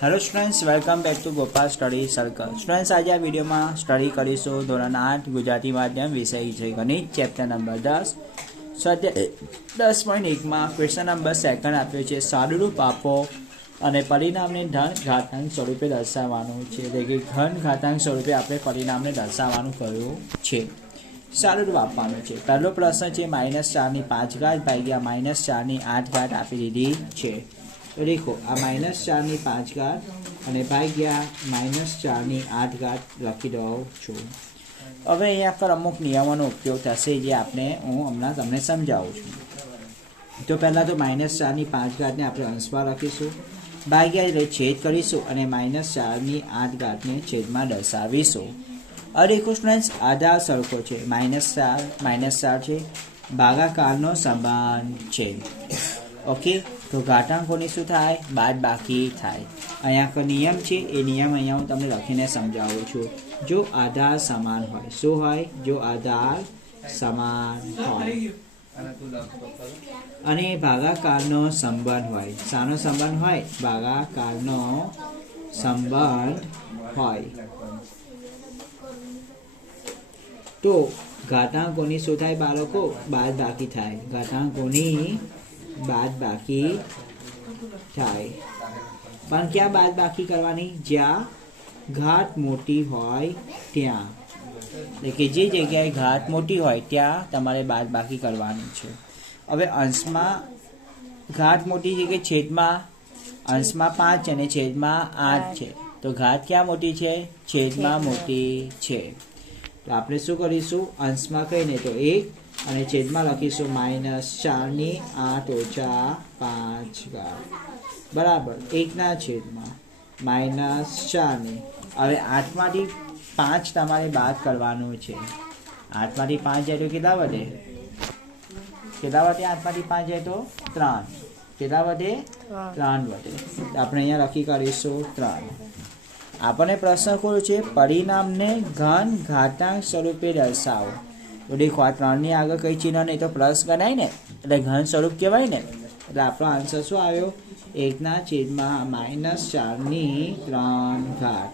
Hello students welcome back to Gopal study circle students આજે આ વિડીયોમાં સ્ટડી કરીશું ધોરણ આઠ ગુજરાતી માધ્યમ વિષય છે ગણિત ચેપ્ટર નંબર દસ. સ્વાધ્યાય દસ પોઈન્ટ એકમાં ક્વેશ્ચન નંબર સેકન્ડ આપ્યો છે સાદુરૂપ આપો અને પરિણામને ધન ઘાતાંક સ્વરૂપે દર્શાવવાનું છે. એટલે કે ઘન ઘાતાંક સ્વરૂપે આપણે પરિણામને દર્શાવવાનું કહ્યું છે. સાદુરૂપ આપવાનું છે. પહેલો પ્રશ્ન છે માઇનસ ચારની પાંચ ઘાત ભાગ્યા માઇનસ ચારની આઠ ઘાત આપી દીધી છે. દેખો આ માઇનસ ચારની પાંચ ઘાત અને ભાગ્યા માઇનસ ચારની આઠ ઘાત લખી દઉં છું. હવે અહીંયા પર અમુક નિયમોનો ઉપયોગ થશે જે આપણે, હું હમણાં તમને સમજાવું છું. તો પહેલાં તો માઇનસ ચારની પાંચ ઘાતને આપણે અંશમાં લખીશું. ભાગ્યા એટલે છેદ કરીશું અને માઇનસ ચારની આઠ ઘાતને છેદમાં દર્શાવીશું. દેખો સ્ટુડન્ટ્સ આધાર સરખો છે. માઇનસ ચાર માઇનસ ચાર છે. ભાગાકારનો સંબંધ છે. ઓકે? તો ઘાટાંકોની શું થાય? બાદ બાકી થાય. અહીંયા નિયમ છે, એ નિયમ અહીંયા હું તમને લખીને સમજાવું છું. જો આધાર સમાન હોય, શું હોય? જો આધાર સમાન હોય. અને ભાગાકારનો સંબંધ હોય. શાનો સંબંધ હોય? ભાગાકારનો સંબંધ હોય. તો ઘાતાંકોની શું થાય બાળકો? બાદ બાકી થાય. ઘાતાંકોની બાદ બાકી થાય. પણ ક્યાં બાદ બાકી કરવાની? જ્યાં ઘાત મોટી હોય ત્યાં. એટલે કે જે જગ્યાએ ઘાત મોટી હોય, ત્યાં તમારે બાદ બાકી કરવાની છે. હવે અંશમાં ઘાત મોટી છે કે છેદમાં? અંશમાં પાંચ અને છેદમાં આઠ છે. તો ઘાત ક્યાં મોટી છે? છેદમાં મોટી છે. તો આપણે શું કરીશું? અંશમાં કહીને તો એક અને છેદમાં લખીશું માઇનસ ચારની આઠ ઓછા પાંચ બરાબર એકના છેદમાં માઇનસ ચારની. હવે આઠમાંથી પાંચ તમારે બાદ કરવાનું છે. આઠમાંથી પાંચ જાય તો કેટલા વધે? કેટલા વધે આઠમાંથી પાંચ જાય તો? ત્રણ. કેટલા વધે? ત્રણ. વધે. આપણે અહીંયા લખી કરીશું ત્રણ. આપણને પ્રશ્ન ખોલ્યો છે પરિણામને ઘન ઘાતાંક સ્વરૂપે દર્શાવો. તો આ ત્રણની આગળ કઈ ચિહ્ન નહીં, તો પ્લસ ગણાય ને. એટલે ઘન સ્વરૂપ કહેવાય ને. એટલે આપણો આન્સર શું આવ્યો? એકના છેદમાં માઇનસ ચારની ત્રણ ઘાટ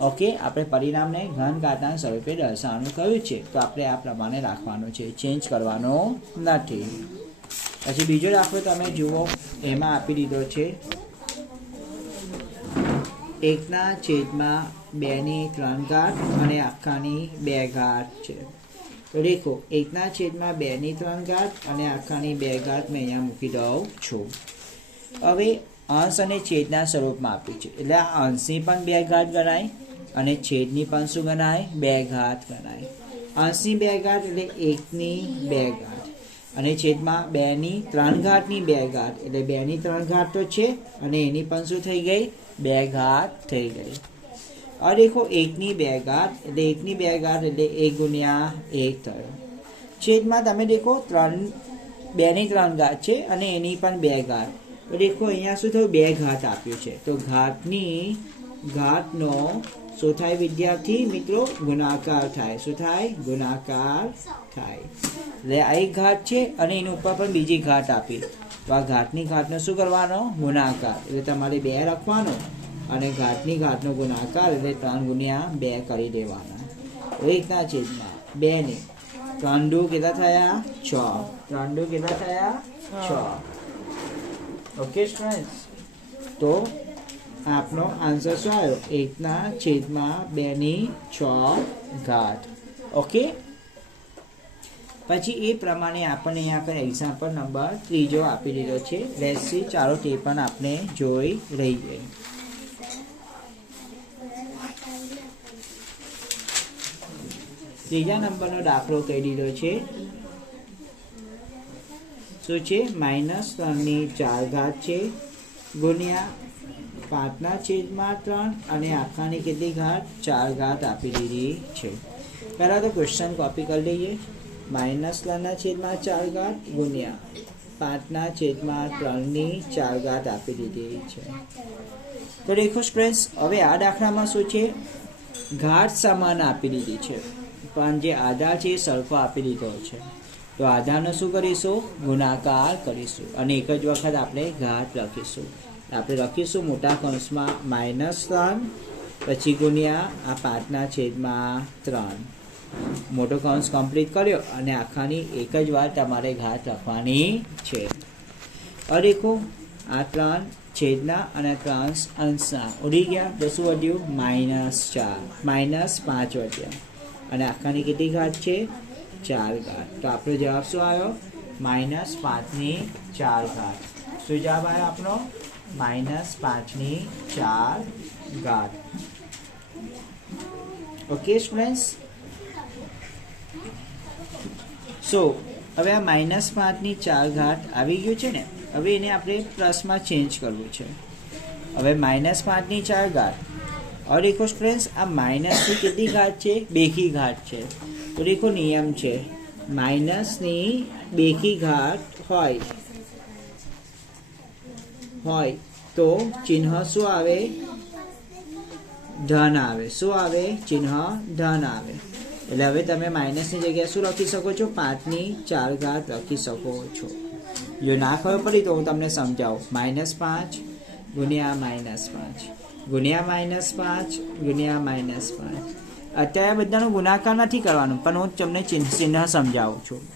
ઓકે આપણે પરિણામને ઘન ઘાતાંક સ્વરૂપે દર્શાવવાનું કહ્યું છે. તો આપણે આ પ્રમાણે રાખવાનું છે. ચેન્જ કરવાનો નથી. પછી બીજો દાખલો તમે જુઓ. એમાં આપી દીધો છે. એકના છેદમાં બેની ત્રણ ઘાટ અને આખાની બે ઘાટ છે. દેખો એકના છેદમાં બેની ત્રણ ઘાત અને આખાની બે ઘાત મેં અહીંયા મૂકી દઉં છું. હવે અંશ અને છેદના સ્વરૂપમાં આપ્યું છે એટલે આ અંશની પણ બે ઘાત ગણાય અને છેદની પણ શું ગણાય? બે ઘાત ગણાય. અંશની બે ઘાત એટલે એકની બે ઘાત. અને છેદમાં બેની ત્રણ ઘાતની બે ઘાત. એટલે બેની ત્રણ ઘાત તો છે અને એની પણ શું થઈ ગઈ? બે ઘાત થઈ ગઈ. હવે દેખો એકની બે ઘાત એટલે એકની બે ઘાત એટલે એક ગુણ્યા એક થયો છેદમાં તમે દેખો ત્રણ બેની ત્રણ ઘાત છે અને એની પણ બે ઘાત તો દેખો અહીંયા શું થયું બે ઘાત આપ્યું છે તો ઘાતની ઘાતનો શું થાય વિદ્યાર્થી મિત્રો ગુણાકાર થાય શું થાય ગુણાકાર થાય એટલે આ એક ઘાત છે અને એની ઉપર પણ બીજી ઘાત આપી। તો આ ઘાતની ઘાતનો શું કરવાનો? ગુણાકાર। એટલે તમારે બે લખવાનો અને ઘાટની ઘાટનો ગુણાકાર એટલે ત્રણ ગુણ્યા બે કરી દેવાના. એકના છેદમાં બે ને. ત્રણ દુ કેટલા થયા? છ. ત્રણ દુ કેટલા થયા? છ. ઓકે સ્ટુડન્ટ્સ તો આપનો આન્સર શું આવ્યો? એકના છેદમાં બેની છ ઘાત. ઓકે પછી એ પ્રમાણે આપણને અહીંયા આગળ એક્ઝામ્પલ નંબર ત્રીજો આપી દીધો છે. લેસી ચાલો તે પણ આપણે જોઈ રહીએ ત્રીજા નંબરનો દાખલો કહી દીધો છે. શું છે? માઇનસ ત્રણની ચાર ઘાત છે. ગુણ્યા પાંચના છેદમાં ત્રણ અને આખાની કેટલી ઘાત? ચાર ઘાત આપી દીધી છે. પહેલાં તો ક્વેશ્ચન કોપી કરી લઈએ. માઇનસ ત્રણના છેદમાં ચાર ઘાત ગુણ્યા પાંચના છેદમાં ત્રણની ચાર ઘાત આપી દીધી છે. તો દેખો સ્ટુડન્ટ્સ હવે આ દાખલામાં શું છે? ઘાટ સમાન આપી દીધી છે. પણ જે આધાર છે એ સરખો આપી દીધો છે. તો આધારનો શું કરીશું? ગુણાકાર કરીશું. અને એક જ વખત આપણે ઘાત લખીશું. આપણે લખીશું મોટા કૌંસમાં માઇનસ ત્રણ, પછી ગુણ્યા આ પાંચના છેદમાં ત્રણ. મોટો કૌંસ કમ્પ્લીટ કર્યો અને આખાની એક જ વાર તમારે ઘાત લખવાની છે. અરેખો આ ત્રણ છેદના અને ત્રણ અંશના. ઉડી ગયા. તો શું વધ્યું? માઇનસ ચાર. માઇનસ પાંચ વધ્યા. અને આખાની કેટલી ઘાત છે? ચાર ઘાત. તો આપણો જવાબ શું આવ્યો? માઇનસ પાંચની ચાર ઘાત. શું જવાબ આવ્યો આપણો? માઇનસ પાંચની ચાર ઘાત. ઓકે સ્ટુડન્ટ્સ સો હવે આ માઇનસ પાંચની ચાર ઘાત આવી ગયું છે ને? હવે એને આપણે પ્લસમાં ચેન્જ કરવું છે. હવે માઇનસ પાંચની ચાર ઘાત. और देखो स्टूडेंट्स આ માઇનસની કેટલી ઘાત છે બેકી ઘાત છે તો દેખો નિયમ છે માઇનસની બેકી ઘાત હોય હોય તો ચિહ્ન શું આવે ધન આવે શું આવે ચિહ્ન ધન આવે એટલે હવે તમે માઇનસની જગ્યાએ શું લખી શકો છો પાંચની ચાર ઘાત લખી શકો છો જો ના ખબર પડી તો હું તમને સમજાવું માઇનસ પાંચ ગુણ્યા માઇનસ પાંચ ગુણ્યા માઇનસ પાંચ, ગુણ્યા માઇનસ પાંચ. અત્યારે બધાનો ગુણાકાર નથી કરવાનો, પણ હું તમને ચિહ્ન ચિહ્ન સમજાવું છું.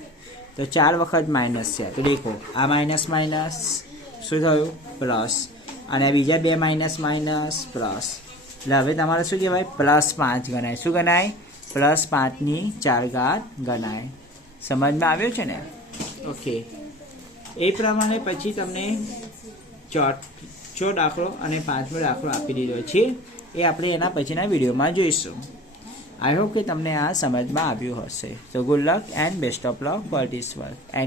તો ચાર વખત માઇનસ છે. તો દેખો, આ માઇનસ માઇનસ શું થયું? પ્લસ. અને બીજા બે માઇનસ માઇનસ પ્લસ. એટલે હવે તમારે શું કહેવાય? પ્લસ પાંચ ગણાય. શું ગણાય? પ્લસ પાંચની ચાર ઘાત ગણાય. સમજમાં આવ્યો છે ને? ઓકે. એ પ્રમાણે પછી તમને ચોથો દાખલો અને પાંચમો દાખલો આપી દીધો છે. એ આપણે એના પછીના વિડીયોમાં જોઈશું. આઈ હોપ કે તમને આ સમજમાં આવ્યું હશે. તો good luck and best of luck for this work and